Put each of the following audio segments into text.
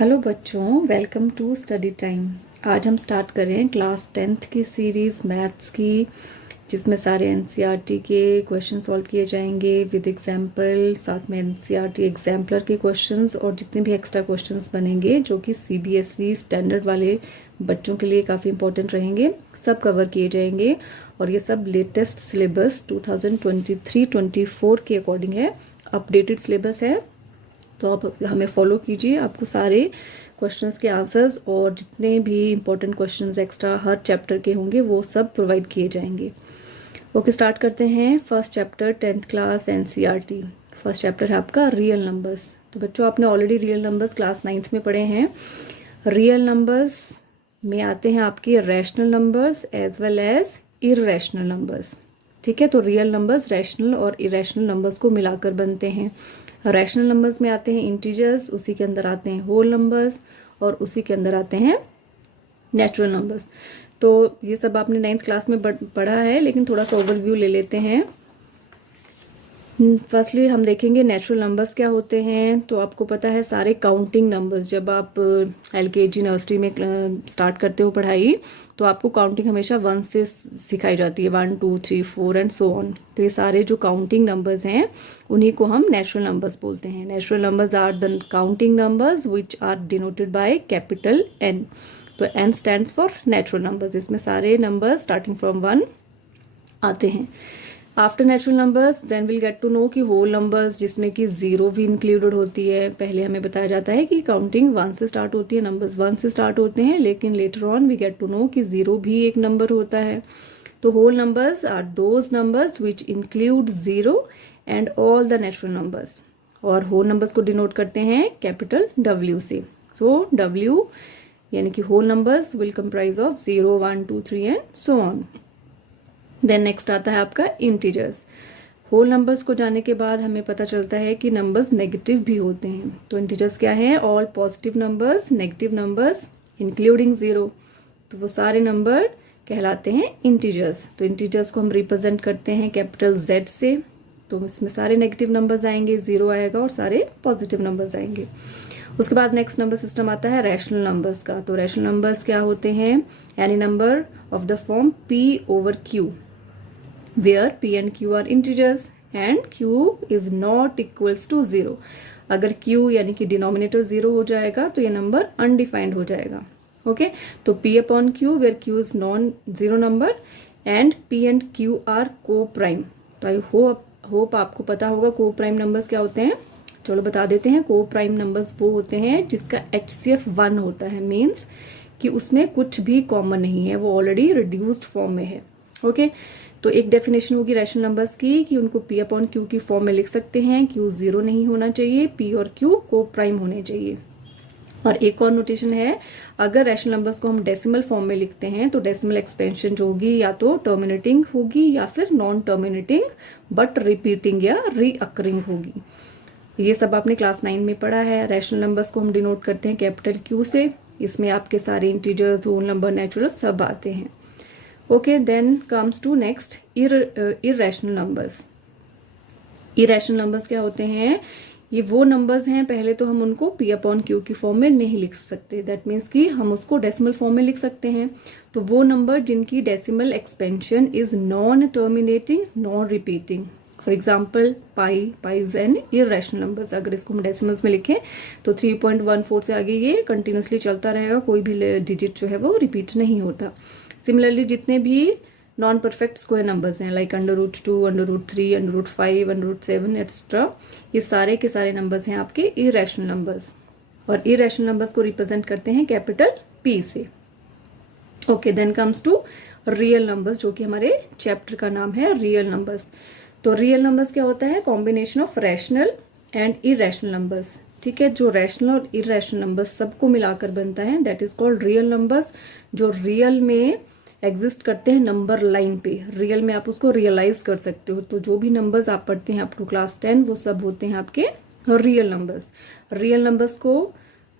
Hello बच्चों, welcome to study time. आज हम स्टार्ट कर रहे हैं क्लास 10th की सीरीज़ मैथ्स की, जिसमें सारे एनसीईआरटी के क्वेश्चन सॉल्व किए जाएंगे विद एग्जाम्पल। साथ में एनसीईआरटी एग्जाम्पलर के क्वेश्चंस और जितने भी एक्स्ट्रा क्वेश्चंस बनेंगे जो कि सीबीएसई स्टैंडर्ड वाले बच्चों के लिए काफ़ी इंपॉर्टेंट रहेंगे, सब कवर किए जाएंगे। और ये सब लेटेस्ट सिलेबस 2023-24 के अकॉर्डिंग है, अपडेटेड सिलेबस है। तो आप हमें फॉलो कीजिए, आपको सारे क्वेश्चंस के आंसर्स और जितने भी इंपॉर्टेंट क्वेश्चंस एक्स्ट्रा हर चैप्टर के होंगे वो सब प्रोवाइड किए जाएंगे। ओके, स्टार्ट करते हैं। First chapter 10th class NCERT. First chapter है आपका रियल नंबर्स। तो बच्चों, आपने already real numbers class 9th में पढ़े हैं। रियल नंबर्स में आते हैं आपके rational numbers as well as irrational numbers. ठीक है, तो रियल नंबर्स रैशनल और इरेशनल नंबर्स को मिलाकर बनते हैं। रैशनल नंबर्स में आते हैं इंटीजर्स, उसी के अंदर आते हैं होल नंबर्स और उसी के अंदर आते हैं नेचुरल नंबर्स। तो ये सब आपने 9th क्लास में पढ़ा है, लेकिन थोड़ा सा ओवरव्यू ले लेते हैं। फर्स्टली हम देखेंगे नेचुरल नंबर्स क्या होते हैं। तो आपको पता है सारे काउंटिंग नंबर्स, जब आप एलकेजी नर्सरी में स्टार्ट करते हो पढ़ाई, तो आपको काउंटिंग हमेशा 1 से सिखाई जाती है, 1 2 3 4 एंड सो ऑन। तो ये सारे जो काउंटिंग नंबर्स हैं उन्हीं को हम नेचुरल नंबर्स बोलते हैं। Natural numbers are the counting numbers which are denoted by capital N. तो N stands for natural numbers. इसमें सारे नंबर्स स्टार्टिंग फ्रॉम 1 आते हैं। After natural numbers then will get to know कि होल नंबर्स, जिसमें कि जीरो भी included होती है। पहले हमें बताया जाता है कि काउंटिंग 1 से स्टार्ट होती है, नंबर्स 1 से स्टार्ट होते हैं, लेकिन later on we get to know कि जीरो भी एक नंबर होता है। तो whole numbers are those numbers which include zero and all the natural numbers. और होल नंबर्स को डिनोट करते हैं कैपिटल W से। सो W यानी कि whole numbers will comprise of 0 1 2 3 and so on. Then next आता है आपका इंटीजर्स। होल नंबर्स को जाने के बाद हमें पता चलता है कि नंबर्स नेगेटिव भी होते हैं। तो इंटीजर्स क्या हैं? All positive numbers, negative numbers including zero. तो वो सारे नंबर कहलाते हैं इंटीजर्स। तो इंटीजर्स को हम रिप्रेजेंट करते हैं कैपिटल Z से। तो इसमें सारे नेगेटिव नंबर्स आएंगे, जीरो आएगा और सारे पॉजिटिव नंबर्स आएंगे। उसके बाद नेक्स्ट नंबर सिस्टम आता है रैशनल नंबर्स का। तो रैशनल नंबर्स क्या होते हैं? Any number of the form P/Q where P and Q are integers and Q is not equals to 0। अगर Q यानी कि डिनोमिनेटर 0 हो जाएगा तो ये नंबर अनडिफाइंड हो जाएगा। ओके, तो P/Q where Q is non zero number and P and Q are को प्राइम। तो आई होप आपको पता होगा को प्राइम नंबर्स क्या होते हैं। चलो बता देते हैं। को प्राइम नंबर्स वो होते हैं जिसका HCF 1 होता है, मीन्स कि उसमें कुछ भी कॉमन नहीं है, वो ऑलरेडी रिड्यूस्ड फॉर्म में है। ओके, तो एक डेफिनेशन होगी रैशनल नंबर्स की कि उनको P/Q की फॉर्म में लिख सकते हैं। Q जीरो नहीं होना चाहिए, P और Q को प्राइम होने चाहिए। और एक और नोटेशन है, अगर रैशनल नंबर्स को हम डेसिमल फॉर्म में लिखते हैं तो डेसिमल एक्सपेंशन जो होगी या तो टर्मिनेटिंग होगी या फिर नॉन टर्मिनेटिंग बट रिपीटिंग या रीअकरिंग होगी। ये सब आपने क्लास 9 में पढ़ा है। रैशनल नंबर्स को हम डिनोट करते हैं कैपिटल Q से। इसमें आपके सारे इंटीजर्स, होल नंबर, नेचुरल सब आते हैं। Okay, then comes to next irrational numbers. Irrational numbers क्या होते हैं? ये वो नंबर्स हैं, पहले तो हम उनको P/Q की फॉर्म में नहीं लिख सकते। दैट मीन्स कि हम उसको डेसिमल फॉर्म में लिख सकते हैं। तो वो नंबर जिनकी decimal expansion is non terminating, non repeating. For example pi is an irrational numbers. अगर इसको हम डेसिमल्स में लिखें तो 3.14 से आगे ये कंटिन्यूसली चलता रहेगा, कोई भी डिजिट जो है वो रिपीट नहीं होता। सिमिलरली जितने भी नॉन परफेक्ट स्क्वायर नंबर्स हैं, लाइक √2, √3, √5, √7 एक्सेट्रा, ये सारे के सारे नंबर्स हैं आपके इररेशनल नंबर्स। और इररेशनल नंबर्स को रिप्रेजेंट करते हैं कैपिटल P से। Okay, then comes to real numbers, जो कि हमारे चैप्टर का नाम है रियल नंबर्स। तो रियल नंबर्स क्या होता है? Combination of rational and irrational numbers. ठीक है, जो रैशनल और इररेशनल नंबर्स सबको मिलाकर बनता है, that is called real numbers. जो रियल में एग्जिस्ट करते हैं नंबर लाइन पे, रियल में आप उसको रियलाइज कर सकते हो। तो जो भी नंबर्स आप पढ़ते हैं अप टू क्लास 10 वो सब होते हैं आपके रियल नंबर्स। रियल नंबर्स को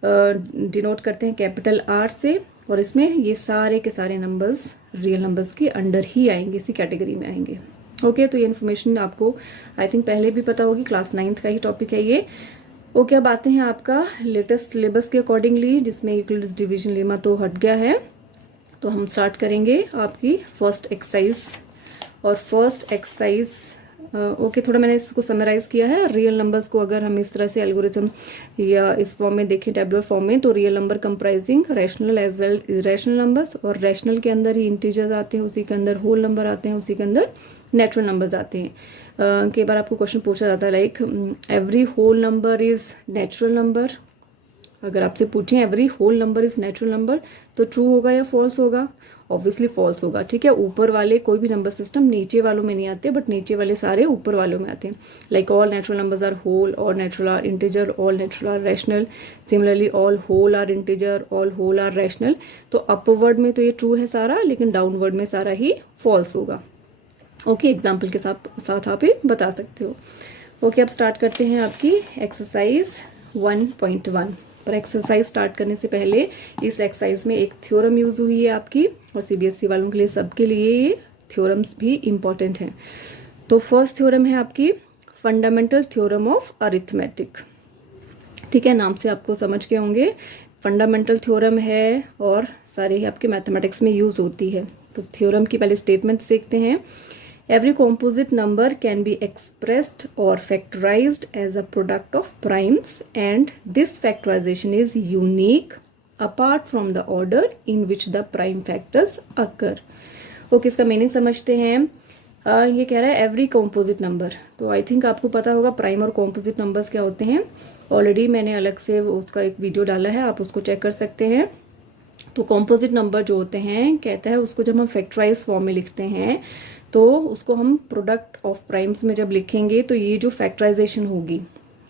डिनोट करते हैं कैपिटल R से। और इसमें ये सारे के सारे नंबर्स रियल नंबर्स के अंडर ही आएंगे, इसी कैटेगरी में आएंगे। ओके, तो ये इन्फॉर्मेशन आपको आई थिंक पहले भी पता होगी, क्लास 9th का ही टॉपिक है ये। ओके, अब आते हैं आपका लेटेस्ट सिलेबस के अकॉर्डिंगली, जिसमें यूक्लिड्स डिवीजन लेमा तो हट गया है। तो हम स्टार्ट करेंगे आपकी फर्स्ट एक्सरसाइज। और फर्स्ट एक्सरसाइज ओके, थोड़ा मैंने इसको समराइज किया है। रियल नंबर्स को अगर हम इस तरह से एल्गोरिथम या इस फॉर्म में देखें, टेबुलर फॉर्म में, तो real number comprising rational as well rational numbers, और रैशनल के अंदर ही इंटीजर्स आते हैं, उसी के अंदर होल नंबर आते हैं, उसी के अंदर नेचुरल नंबर्स आते हैं। कई बार आपको क्वेश्चन पूछा जाता है like every whole number is natural number. अगर आपसे पूछें every whole number is natural number, तो ट्रू होगा या फॉल्स होगा? ऑब्वियसली फॉल्स होगा। ठीक है, ऊपर वाले कोई भी नंबर सिस्टम नीचे वालों में नहीं आते, बट नीचे वाले सारे ऊपर वालों में आते हैं। Like all natural numbers are whole, all natural are integer, all natural are rational. Similarly all whole are integer, all whole are rational. तो अपवर्ड में तो ये ट्रू है सारा, लेकिन डाउनवर्ड में सारा ही फॉल्स होगा। ओके, एग्जाम्पल के साथ आप ये बता सकते हो। ओके, अब स्टार्ट करते हैं आपकी एक्सरसाइज 1.1। पर एक्सरसाइज स्टार्ट करने से पहले इस एक्सरसाइज में एक थ्योरम यूज हुई है आपकी, और सीबीएसई वालों के लिए, सबके लिए ये थ्योरम्स भी इम्पॉर्टेंट हैं। तो फर्स्ट थ्योरम है आपकी फंडामेंटल थ्योरम ऑफ अरिथमेटिक। ठीक है, नाम से आपको समझ के होंगे, फंडामेंटल थ्योरम है और सारे ही आपके मैथमेटिक्स में यूज होती है। तो थ्योरम की पहले स्टेटमेंट देखते हैं। Every composite number can be expressed or factorized as a product of primes, and this factorization is unique apart from the order in which the prime factors occur. Okay, इसका meaning समझते हैं। ये कह रहा है every composite number. तो I think आपको पता होगा प्राइम और कॉम्पोजिट नंबर्स क्या होते हैं। ऑलरेडी मैंने अलग से उसका एक वीडियो डाला है, आप उसको चेक कर सकते हैं। तो कॉम्पोजिट नंबर जो होते हैं, कहता है उसको जब हम फैक्टराइज फॉर्म में लिखते हैं, तो उसको हम प्रोडक्ट ऑफ प्राइम्स में जब लिखेंगे, तो ये जो फैक्टराइजेशन होगी,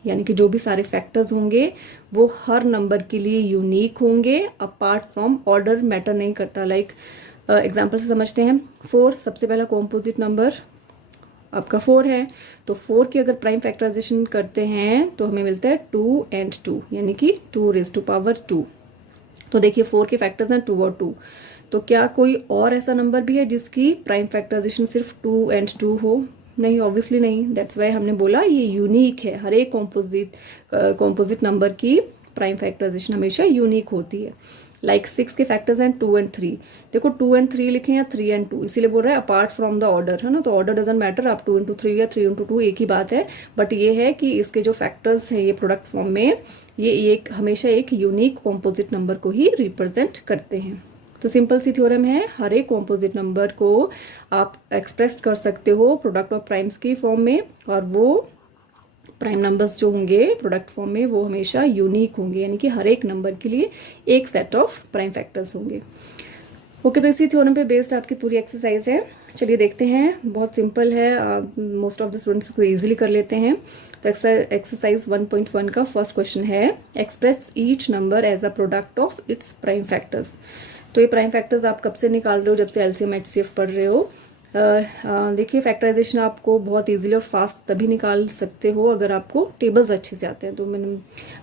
यानी कि जो भी सारे फैक्टर्स होंगे वो हर नंबर के लिए यूनिक होंगे, अपार्ट फ्रॉम ऑर्डर मैटर नहीं करता। लाइक एग्जांपल से समझते हैं। 4 सबसे पहला कॉम्पोजिट नंबर आपका 4 है। तो 4 की अगर प्राइम फैक्टराइजेशन करते हैं तो हमें मिलता है 2 and 2, यानी कि 2⁻²2। तो देखिए 4 के फैक्टर्स हैं 2 और 2। तो क्या कोई और ऐसा नंबर भी है जिसकी प्राइम फैक्टराइजेशन सिर्फ 2 and 2 हो? नहीं, ऑब्वियसली नहीं। दैट्स वाई हमने बोला ये यूनिक है। हर एक कॉम्पोजिट नंबर की प्राइम फैक्टराइजेशन हमेशा यूनिक होती है। लाइक 6 के फैक्टर्स हैं 2 and 3। देखो 2 and 3 लिखे या 3 and 2, इसीलिए बोल रहा है अपार्ट फ्रॉम द ऑर्डर, है ना। तो ऑर्डर डजंट मैटर, आप 2 into 3 या 3 into 2 एक ही बात है। बट ये है कि इसके जो फैक्टर्स है ये प्रोडक्ट फॉर्म में, ये एक हमेशा एक यूनिक कॉम्पोजिट नंबर को ही रिप्रेजेंट करते हैं। तो सिंपल सी थ्योरम है, हर एक कॉम्पोजिट नंबर को आप एक्सप्रेस कर सकते हो प्रोडक्ट ऑफ प्राइम्स की फॉर्म में, और वो प्राइम नंबर्स जो होंगे प्रोडक्ट फॉर्म में वो हमेशा यूनिक होंगे, यानी कि हर एक नंबर के लिए एक सेट ऑफ प्राइम फैक्टर्स होंगे। ओके, तो इसी थ्योरम पे बेस्ड आपकी पूरी एक्सरसाइज है। चलिए देखते हैं, बहुत सिंपल है, मोस्ट ऑफ द स्टूडेंट्स को इजीली कर लेते हैं। तो एक्सरसाइज 1.1 का फर्स्ट क्वेश्चन है, express each number as a product of its prime factors. तो ये प्राइम फैक्टर्स आप कब से निकाल रहे हो? जब से एलसीएम एचसीएफ पढ़ रहे हो। देखिए फैक्टराइजेशन आपको बहुत इजीली और फास्ट तभी निकाल सकते हो अगर आपको टेबल्स अच्छे से आते हैं। तो मैंने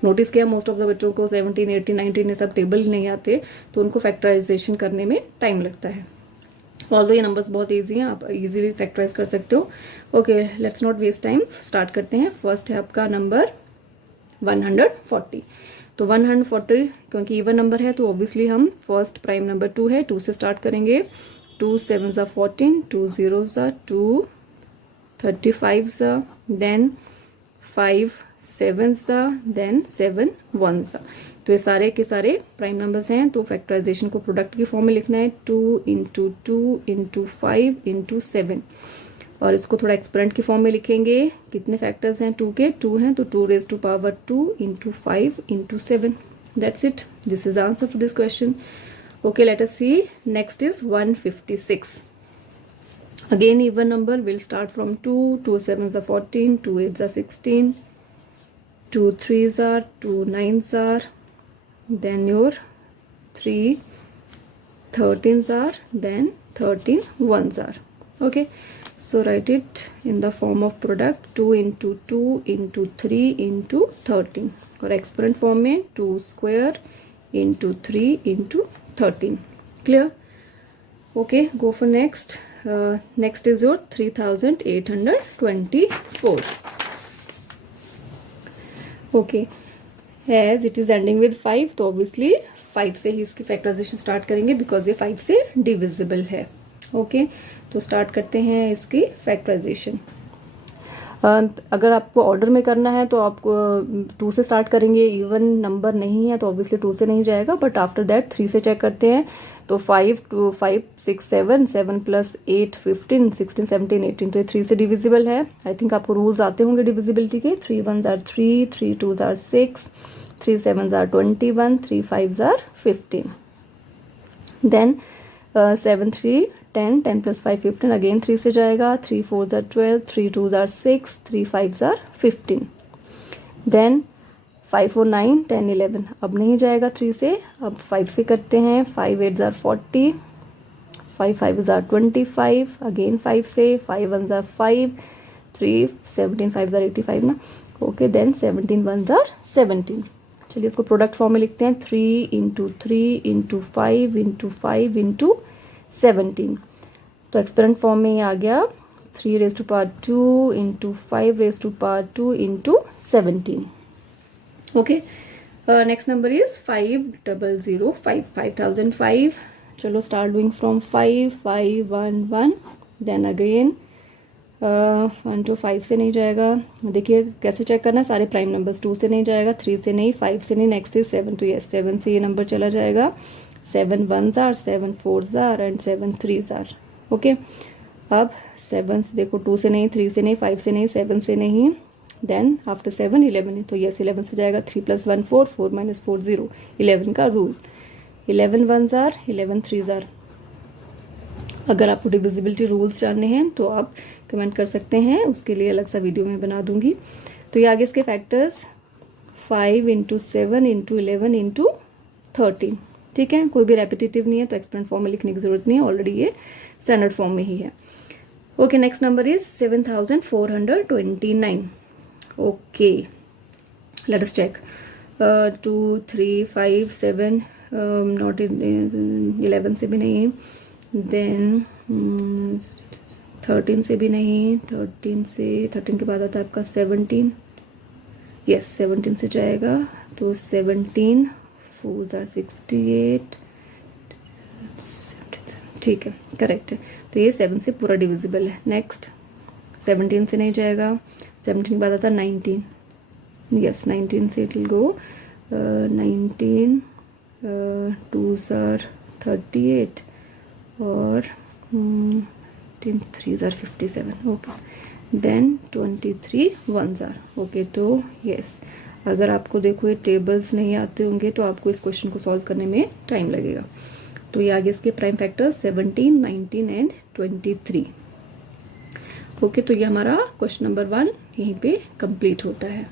नोटिस किया मोस्ट ऑफ द बच्चों को 17, 18, 19 ये सब टेबल नहीं आते, तो उनको फैक्टराइजेशन करने में टाइम लगता है। ऑल्दो ये नंबर्स बहुत ईजी हैं, आप इजीली फैक्टराइज कर सकते हो। Okay, let's not waste time, start करते हैं। फर्स्ट है आपका नंबर 140। तो 140 क्योंकि इवन नंबर है तो ऑब्वियसली हम फर्स्ट प्राइम नंबर 2 है, 2 से स्टार्ट करेंगे। 2 7s are 14, 2 0s are 2, 35s are, then 5 7s are, then 7 1s are। तो ये सारे के सारे प्राइम नंबर्स हैं। तो फैक्टराइजेशन को प्रोडक्ट की फॉर्म में लिखना है, 2 into 2 into 5 into 7, और इसको थोड़ा एक्सपेरेंट की फॉर्म में लिखेंगे। कितने फैक्टर्स हैं 2 के? 2 हैं, तो 2⁻² into 5 into 7। That's it, this is answer for this question. Okay, let us see. Next is 156. Again even number, will start from 2, 2 7s are 14, 2 8s are 16, 2 3s are, 2 9s are, then your 3 13s are, then 13 1s are. Okay, so write it in the form of product, 2 into 2 into 3 into 13, और exponent form में 2 square into 3 into 13. Clear? Okay, go for next. Next is your 3824. Okay, as it is ending with 5 तो obviously 5 से ही इसकी factorisation start करेंगे because ये 5 से divisible है। Okay, तो स्टार्ट करते हैं इसकी फैक्टराइजेशन। अगर आपको ऑर्डर में करना है तो आपको 2 से स्टार्ट करेंगे। इवन नंबर नहीं है तो ऑब्वियसली 2 से नहीं जाएगा, बट आफ्टर दैट 3 से चेक करते हैं। तो 5 2 5 6 7 7 प्लस 8 15 16 17 18 तो ये 3 से डिविजिबल है। आई थिंक आपको रूल्स आते होंगे डिविजिबिलिटी के। 3 1s are 3, 3 2s are 6, 3 7s are 21, 3 5s are 15। Then 7 3 10, 10 plus 5 15 again 3 से जाएगा। 3 4s are 12, 3 2s are 6, 3 5s are 15। Then 5 4 9 10 11 अब नहीं जाएगा 3 से, अब 5 से करते हैं। 5 8s are 40, 5 5s are 25 again 5 से। 5 1s are 5, 3 17 5s are 85 ना। Okay, then 17 1s are 17। चलिए इसको प्रोडक्ट फॉर्म में लिखते हैं। 3 इंटू 3 इंटू 5 इंटू 5 इंटू 17। तो एक्सपेरेंट फॉर्म में ये आ गया 3 raised to power 2 into 5 raised to power 2 into 17। Okay, next number is 5005, 5005। चलो start doing from 5 5 1 1 then again 1 to 5 से नहीं जाएगा। देखिए कैसे चेक करना है, सारे प्राइम नंबर्स। 2 से नहीं जाएगा, 3 से नहीं, 5 से नहीं। नेक्स्ट इज 7 तो यस 7 से ये नंबर चला जाएगा। 7 1s are, 7 4s are and 7 3s are। Okay, अब 7 देखो 2 से नहीं, 3 से नहीं, 5 से नहीं, 7 से नहीं। देन आफ्टर 7 11 तो यस 11 से जाएगा। 3 + 1 4, 4 - 4 0, 11 का rule. 11 1s are, 11 3s are। अगर आपको डिविजिबिलिटी रूल्स जानने हैं तो आप कमेंट कर सकते हैं, उसके लिए अलग सा वीडियो मैं बना दूंगी। तो ये आगे इसके फैक्टर्स 5 इंटू 7 इंटू 11 इंटू 13। ठीक है, कोई भी रेपिटेटिव नहीं है तो एक्सपेरेंट फॉर्म में लिखने की जरूरत नहीं है, ऑलरेडी ये स्टैंडर्ड फॉर्म में ही है। Okay, next number is 7429। Okay, let us check. 2 3 5 7 not 11 से भी नहीं, देन 13 से भी नहीं। 13 के बाद आता है आपका 17। यस 17 से जाएगा तो 17 4s are 68। ठीक है, करेक्ट है। तो ये 7 से पूरा डिविजिबल है। नेक्स्ट 17 से नहीं जाएगा। 17 के बाद आता है 19। यस 19 से it will go 19 2s are 38 और 3s are 57। Okay, then 23 1s are। Okay, तो यस अगर आपको देखो ये टेबल्स नहीं आते होंगे तो आपको इस क्वेश्चन को सॉल्व करने में टाइम लगेगा। तो ये आगे इसके प्राइम फैक्टर्स 17 19 एंड 23। ओके, तो ये हमारा क्वेश्चन नंबर 1 यहीं पे कंप्लीट होता है।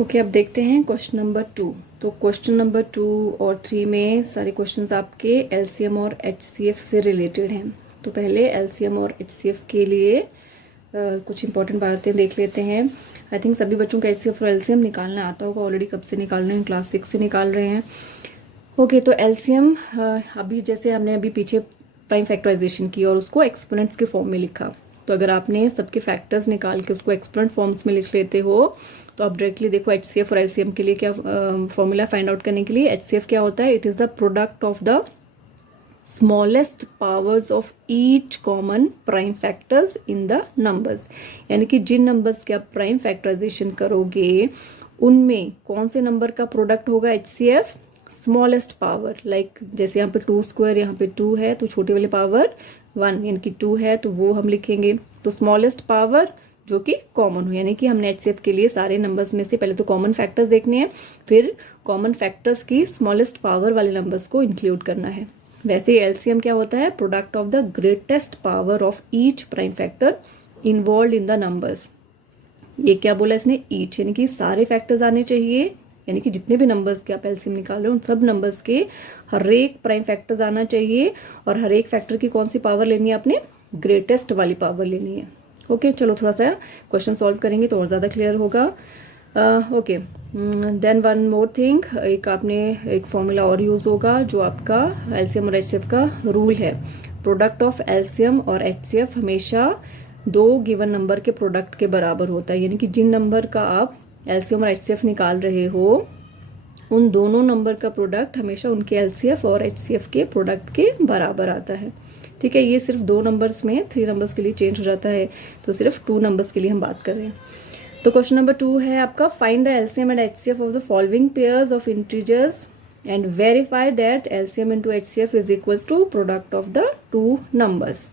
ओके, अब देखते हैं क्वेश्चन नंबर 2। तो क्वेश्चन नंबर 2 और 3 में सारे क्वेश्चंस आपके एलसीएम और एचसीएफ से रिलेटेड हैं। तो पहले एलसीएम और एचसीएफ के लिए कुछ इंपॉर्टेंट बातें देख लेते हैं। आई थिंक सभी बच्चों का एचसीएफ और एलसीएम निकालना आता होगा ऑलरेडी, कब से निकाल रहे हैं, क्लास 6 से निकाल रहे हैं। ओके, तो एलसीएम अभी जैसे हमने अभी पीछे प्राइम फैक्टराइजेशन की और उसको एक्सपोनेंट्स के फॉर्म में लिखा। तो अगर आपने सबके फैक्टर्स निकाल के उसको एक्सपोनेंट फॉर्म्स में लिख लेते हो तो आप डायरेक्टली देखो एचसीएफ और एलसीएम के लिए क्या फॉर्मूला फाइंड आउट करने के लिए। एचसीएफ क्या होता है, it is the product of the smallest powers of each common prime factors in the numbers. यानी कि जिन नंबर्स के आप प्राइम फैक्टराइजेशन करोगे उनमें कौन से नंबर का प्रोडक्ट होगा एचसीएफ, स्मॉलेस्ट पावर। लाइक जैसे यहाँ पे 2², यहाँ पे 2 है तो छोटे वाले पावर 1 यानी कि 2 है तो वो हम लिखेंगे। तो स्मॉलेस्ट पावर जो कि कॉमन हो, यानी कि हमने एचसीएफ के लिए सारे नंबर्स में से पहले तो कॉमन फैक्टर्स देखने हैं, फिर कॉमन फैक्टर्स की स्मॉलेस्ट पावर वाले नंबर्स को इंक्लूड करना है। वैसे एलसीएम क्या होता है, product of the greatest power of each prime factor involve in the numbers. ये क्या बोला इसने, ईच यानी कि सारे फैक्टर्स आने चाहिए, यानी कि जितने भी नंबर्स के आप एलसीएम निकाल रहे हो उन सब नंबर्स के हर एक प्राइम फैक्टर्स आना चाहिए और हर एक फैक्टर की कौन सी पावर लेनी है आपने, ग्रेटेस्ट वाली पावर लेनी है। ओके, चलो थोड़ा सा क्वेश्चन सॉल्व करेंगे तो और ज़्यादा क्लियर होगा। Okay, then one more thing, एक फॉर्मूला और यूज़ होगा जो आपका एलसीएम और एचसीएफ का रूल है। प्रोडक्ट ऑफ एलसीएम और एचसीएफ हमेशा दो गिवन नंबर के प्रोडक्ट के बराबर होता है, यानी कि जिन नंबर का आप एलसीएम और एचसीएफ निकाल रहे हो उन दोनों नंबर का प्रोडक्ट हमेशा उनके एलसीएफ और एचसीएफ के प्रोडक्ट के बराबर आता है। ठीक है, ये सिर्फ 2 नंबर्स में, 3 नंबर्स के लिए चेंज हो जाता है, तो सिर्फ 2 नंबर्स के लिए हम बात कर रहे हैं। तो क्वेश्चन नंबर 2 है आपका, find the LCM and HCF of the following pairs of integers and verify that LCM into HCF is equals to product of the 2 numbers.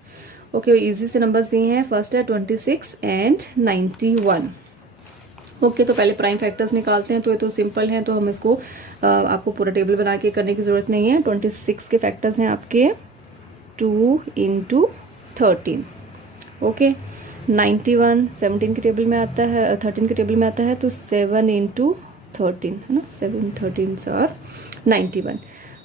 Okay, easy से नंबर्स दिए हैं। फर्स्ट है 26 एंड 91। ओके, तो पहले prime factors निकालते हैं। तो ये तो सिंपल है, तो हम इसको आपको पूरा टेबल बना के करने की जरूरत नहीं है। 26 के फैक्टर्स हैं आपके 2 × 13। ओके, 91 17 के टेबल में आता है, 13 के टेबल में आता है, तो 7 × 13 है ना, 7 13 आर 91।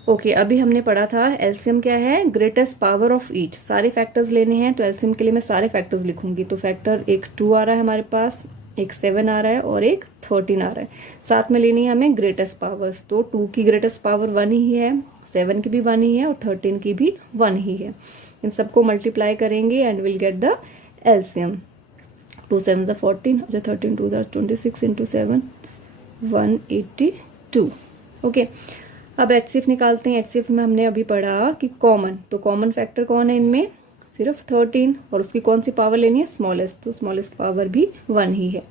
ओके, अभी हमने पढ़ा था एलसीएम क्या है, ग्रेटेस्ट पावर ऑफ ईच। सारे फैक्टर्स लेने हैं, तो एलसीएम के लिए मैं सारे फैक्टर्स लिखूंगी। तो फैक्टर एक 2 आ रहा है हमारे पास, एक 7 आ रहा है और एक 13 आ रहा है। साथ में लेनी है हमें ग्रेटेस्ट पावर्स। तो 2 की ग्रेटेस्ट पावर 1 ही है, 7 की भी 1 ही है और 13 की भी 1 ही है। इन सबको मल्टीप्लाई करेंगे and will get the LCM. 2 7 14, 13 2 26 × 7 182। Okay, अब एचसीएफ निकालते हैं। एचसीएफ में हमने अभी पढ़ा कि कॉमन, तो कॉमन फैक्टर कौन है इनमें, सिर्फ 13, और उसकी कौन सी पावर लेनी है, स्मॉलेस्ट, तो स्मॉलेस्ट पावर भी 1 ही है।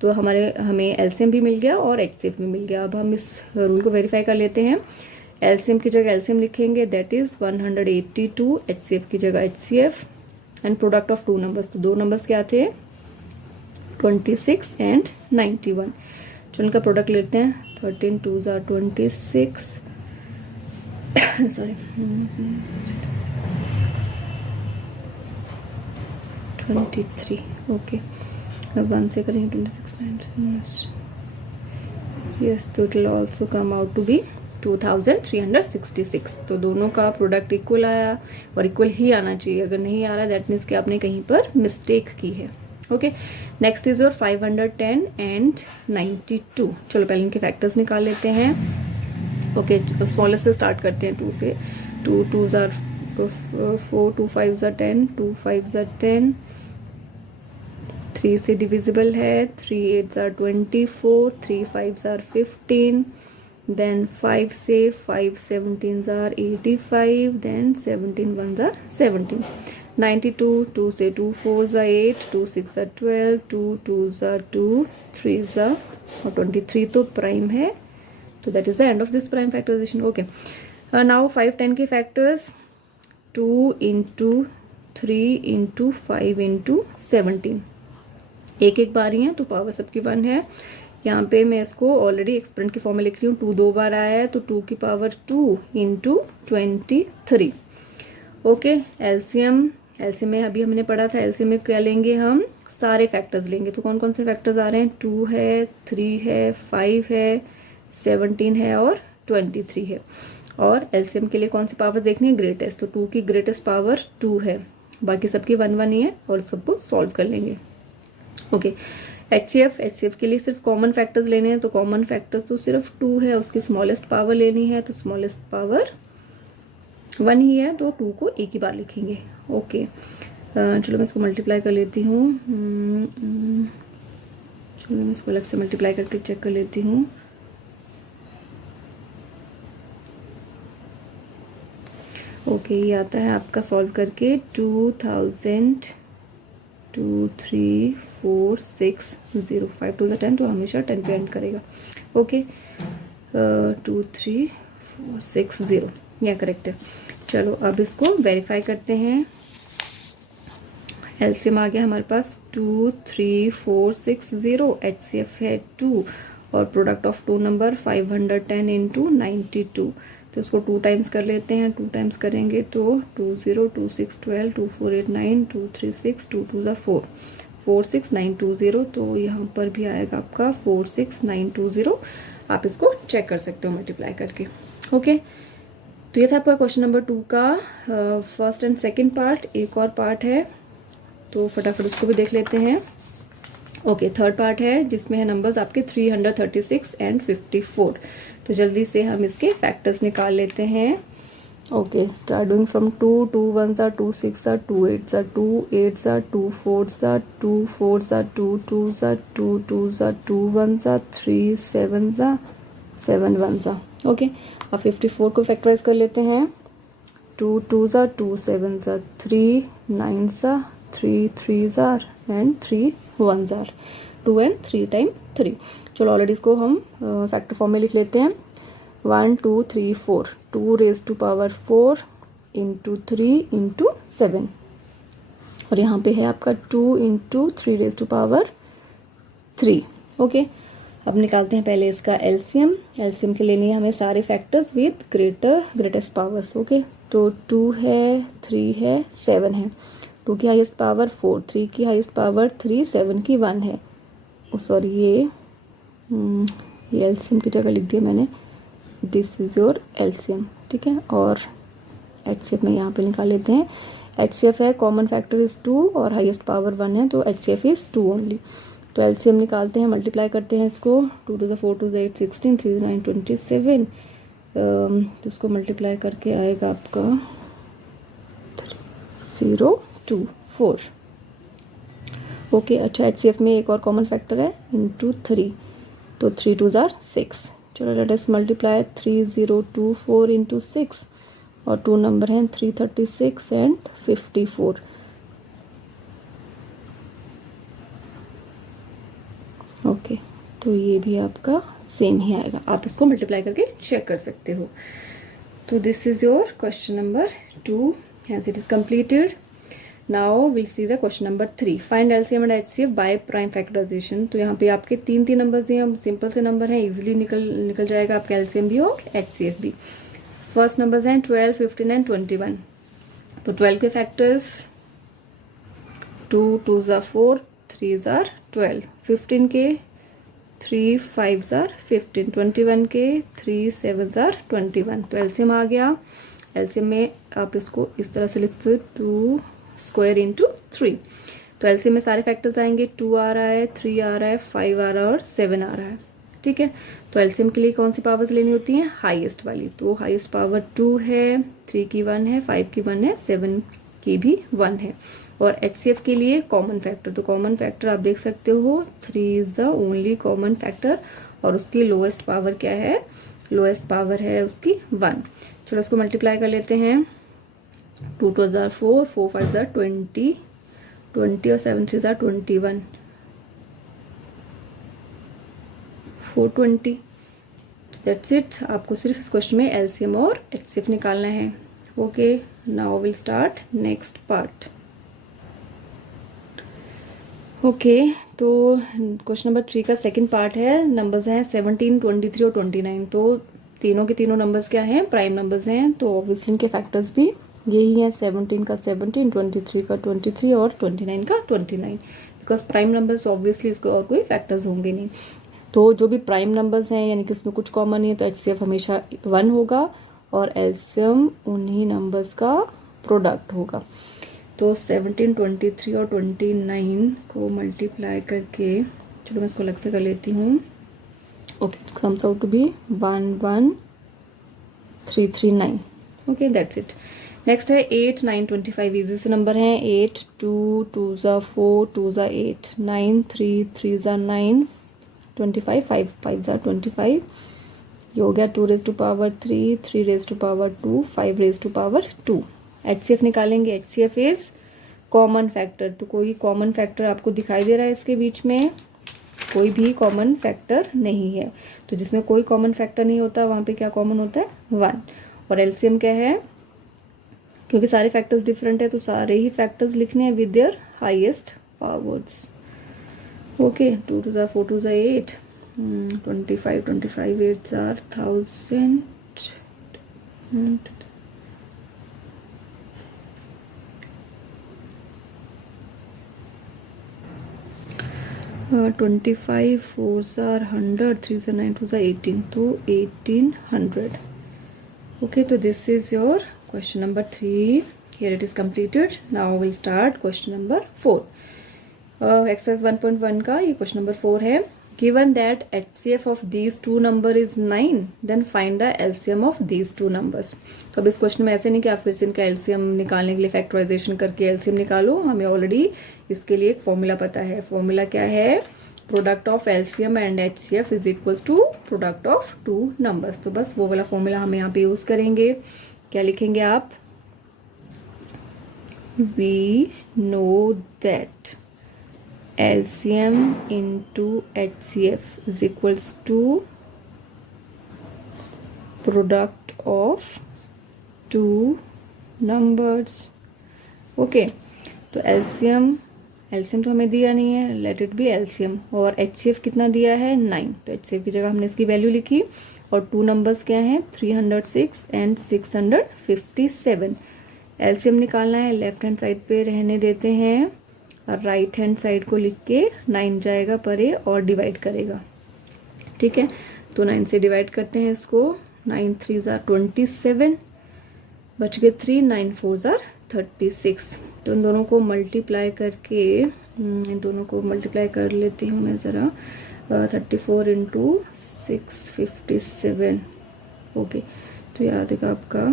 तो हमें एलसीएम भी मिल गया और एचसीएफ भी मिल गया। अब हम इस रूल को वेरीफाई कर लेते हैं। एलसीएम की जगह एलसीएम लिखेंगे, दैट इज 182, एचसीएफ की जगह HCF, and product of 2 numbers. तो 2 नंबर्स क्या थे, 26 एंड 91। चलो इनका प्रोडक्ट लेते हैं। 13 2 26 सॉरी 23। ओके, अब 1 से करेंगे 26 यस, तो it will also come out to be 2366। तो दोनों का प्रोडक्ट इक्वल आया, और इक्वल ही आना चाहिए। अगर नहीं आ रहा दैट मीन्स कि आपने कहीं पर मिस्टेक की है। Okay, next is your 510 and 92। चलो पहले इनके फैक्टर्स निकाल लेते हैं। ओके, स्मॉलेस्ट से स्टार्ट करते हैं, 2 से। 2 2s are 4, 2 5s are 10, 2 5s are 10, 3 से डिविजिबल है, 3 8s are 24, 3 5s are 15, then 5 से 5 17s are 85, then 17 1s are 17। 92, 2 से 2 4s are 8, 2 6 are 12, 2 2s are 2, 3s are, और 23 तो प्राइम है। तो that is the end of this prime factorisation. Okay, now 5 10 के factors 2 × 3 × 5 × 17। एक एक बार ही है, तो पावर सबकी 1 है। यहाँ पे मैं इसको ऑलरेडी एक्सपेरेंट की फॉर्म में लिख रही हूँ। 2 2 बार आया है, तो 2 की पावर 2 × 23। ओके, एलसीएम में अभी हमने पढ़ा था, एलसीएम में क्या लेंगे हम, सारे फैक्टर्स लेंगे। तो कौन कौन से फैक्टर्स आ रहे हैं, 2 है, 3 है, 5 है, 17 है और 23 है। और एलसीएम के लिए कौन सी पावर देखनी है, ग्रेटेस्ट। तो 2 की ग्रेटेस्ट पावर 2 है, बाकी सबकी 1 1 ही है, और सबको सॉल्व कर लेंगे। ओके, एचसीएफ के लिए सिर्फ कॉमन फैक्टर्स लेने हैं। तो कॉमन फैक्टर्स तो सिर्फ 2 है, उसकी स्मॉलेस्ट पावर लेनी है, तो स्मॉलेस्ट पावर 1 ही है, तो 2 को एक ही बार लिखेंगे। ओके, चलो मैं इसको मल्टीप्लाई कर लेती हूँ। चलो मैं इसको अलग से मल्टीप्लाई करके चेक कर लेती हूँ। ओके, ये आता है आपका सॉल्व करके 2000 2 3 4 6 0 5 2 10, तो हमेशा 10 पे एंड करेगा। ओके, 2 3 4 6 0, यह करेक्ट है। चलो अब इसको वेरीफाई करते हैं। एलसीएम आ गया हमारे पास 2 3 4 6 0, एचसीएफ है 2, और प्रोडक्ट ऑफ 2 नंबर 510 × 92। तो इसको 2 टाइम्स कर लेते हैं। 2 टाइम्स करेंगे तो 2 0 2 6 12, 2 4 8 9, 2 3 6, 2 2 4 4 6 9 2 0। तो यहाँ पर भी आएगा आपका 4 6 9 2 0। आप इसको चेक कर सकते हो मल्टीप्लाई करके। ओके, तो ये था आपका क्वेश्चन नंबर 2 का फर्स्ट एंड सेकंड पार्ट। एक और पार्ट है, तो फटाफट उसको भी देख लेते हैं। ओके, थर्ड पार्ट है जिसमें है नंबर्स आपके 336 एंड 54। तो जल्दी से हम इसके फैक्टर्स निकाल लेते हैं। Okay, start doing from 2. 2 1s are 2, 6 are 2, 8s are 2, 8s are 2, 4s are 2, 4s are 2, 2s are 2, 2s are 2, 1s are 3, 7s are 7, 1s are. Okay, अब 54 को फैक्टराइज कर लेते हैं. 2 2s are 2, 7s are 3, 9s are 3, 3s are and 3 1s are. 2 and 3 time 3. चलो already इसको हम factor form में लिख लेते हैं. 1 2 3 4, 2 raised to power 4 into 3 into 7, और यहाँ पे है आपका 2 into 3 raised to power 3. Okay, अब निकालते हैं पहले इसका एलसीएम. एलसीएम के लिए लिए हमें सारे factors with greatest powers. Okay, तो 2 है, 3 है, 7 है. 2 की हाईएस्ट पावर 4, 3 की हाईएस्ट पावर 3, 7 की 1 है. सॉरी, ये एलसीएम की जगह लिख दिया मैंने. This is your LCM. ठीक है, और एचसीएफ में यहाँ पे निकाल लेते हैं. एचसीएफ है कॉमन फैक्टर इज 2 और हाईएस्ट पावर 1 है, तो एचसीएफ इज 2 ओनली. तो एलसीएम निकालते हैं, मल्टीप्लाई करते हैं इसको. 2 to the 4 to the 8 16, 3 to the 9 27. तो उसको मल्टीप्लाई करके आएगा आपका 0 2 4. ओके, अच्छा एचसीएफ में एक और कॉमन फैक्टर है इंटू 3, तो 3 2s are 6. चलो लेट अस मल्टीप्लाई 3024 इंटू 6, और 2 नंबर हैं 336 एंड 54. ओके, तो ये भी आपका सेम ही आएगा. आप इसको मल्टीप्लाई करके चेक कर सकते हो. तो this is your question number 2 and it is completed. Now will see the question number 3. Find LCM and HCF by prime factorisation. तो यहाँ पे आपके 3 नंबर्स दिए हैं, सिंपल से नंबर हैं, इजीली निकल जाएगा आपका एलसीएम भी और एचसीएफ भी. फर्स्ट नंबर्स हैं 12 15 एंड 21. तो 12 के factors 2 2s are 4, 3s are 12. 15 के 3 5s are 15. 21 के 3 7s are 21. तो एलसीएम आ गया. एलसीएम में आप इसको इस तरह से लिखते 2 स्क्वायर इंटू 3. तो एलसीएम में सारे फैक्टर्स आएंगे. 2 आ रहा है, 3 आ रहा है, 5 आ रहा है और 7 आ रहा है. ठीक है, तो एलसीएम के लिए कौन सी पावर्स लेनी होती हैं? हाईएस्ट वाली. तो हाईएस्ट पावर 2 है, 3 की 1 है, 5 की 1 है, 7 की भी 1 है. और एचसीएफ के लिए कॉमन फैक्टर, तो कॉमन फैक्टर आप देख सकते हो 3 is the only common factor, और उसकी लोएस्ट पावर क्या है? लोएस्ट पावर है उसकी 1. चलो उसको मल्टीप्लाई कर लेते हैं. 2 2s are 4, 4 5s are 20, 20 और 7 3s are 21, 420. That's it. आपको सिर्फ इस क्वेश्चन में एलसीएम और एचसीएफ निकालना है. Okay, now will start next part. Okay, तो क्वेश्चन नंबर 3 का सेकंड पार्ट है. नंबर्स हैं 17 23 और 29. तो तीनों के तीनों नंबर्स क्या हैं? प्राइम नंबर्स हैं. तो ऑब्वियसली इनके फैक्टर्स भी यही है. 17 का 17, 23 का 23 और 29 का 29. बिकॉज प्राइम नंबर्स ऑब्वियसली इसको और कोई फैक्टर्स होंगे नहीं. तो जो भी प्राइम नंबर्स हैं यानी कि उसमें कुछ कॉमन नहीं है, तो एचसीएफ हमेशा 1 होगा और एलसीएम उन्हीं नंबर्स का प्रोडक्ट होगा. तो 17 23 और 29 को मल्टीप्लाई करके, चलो मैं इसको अलग से कर लेती हूँ. Okay, comes out to be 11339. Okay, that's it. Next है 8 9 25. इजी से नंबर हैं. 8 2 2s are 4, 2s are 8, 9 3 3s are 9, 25 5 5s are 25. ये हो गया 2 raised to power 3, 3 raised to power 2, 5 raised to power 2. HCF निकालेंगे. HCF is common factor. तो कोई common factor आपको दिखाई दे रहा है इसके बीच में? कोई भी कॉमन फैक्टर नहीं है. तो जिसमें कोई कॉमन फैक्टर नहीं होता वहाँ पे क्या कॉमन होता है? 1. और एलसीएम क्या है? क्योंकि सारे फैक्टर्स डिफरेंट है तो सारे ही फैक्टर्स लिखने हैं with their highest powers. Okay, 2 2s are 4, 2s are 8, 25 25 8s are 1000, 25 4s are 100, 3s are 9, 2s are 18, तो 1800. Okay, so this is your question number 3. Here it is completed. Now we will start question number 4. Exercise 1.1 का ये question number 4 है. given that HCF of these two number is 9, then find the LCM of these two numbers. तो अब इस question में ऐसे नहीं कि आप फिर से इनका LCM निकालने के लिए फैक्टराइजेशन करके LCM निकालो, हमें ऑलरेडी इसके लिए एक फॉर्मूला पता है. फॉर्मूला क्या है? Product of LCM and HCF is equals to product of two numbers. तो बस वो वाला फॉर्मूला हम यहाँ पे यूज़ करेंगे. क्या लिखेंगे आप? We know that LCM into HCF is equals to product of two numbers. Okay, तो LCM तो हमें दिया नहीं है, लेट इट बी LCM. और HCF कितना दिया है? 9. तो HCF की जगह हमने इसकी वैल्यू लिखी. और टू नंबर्स क्या हैं? 306 एंड 657. LCM निकालना है, लेफ्ट हैंड साइड पे रहने देते हैं और राइट हैंड साइड को लिख के 9 जाएगा परे और डिवाइड करेगा. ठीक है, तो 9 से डिवाइड करते हैं इसको. 9 3 ज़ार 27, बच गए 3, 9 4 ज़ार 36. तो इन दोनों को मल्टीप्लाई करके इन दोनों को मल्टीप्लाई कर लेती हूँ मैं ज़रा. 34 इंटू 657. ओके, तो याद आएगा आपका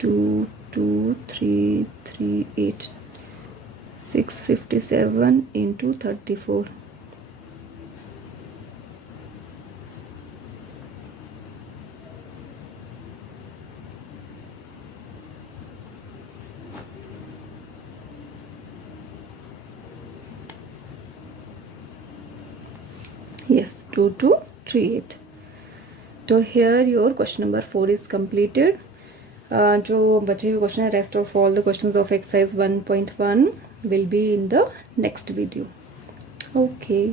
2 2 3 3 8 657 इंटू 34. Yes, 2238. तो here your question number 4 is completed. जो बचे हुए क्वेश्चन है, rest of all the questions of exercise 1.1 will be in the next video. Okay.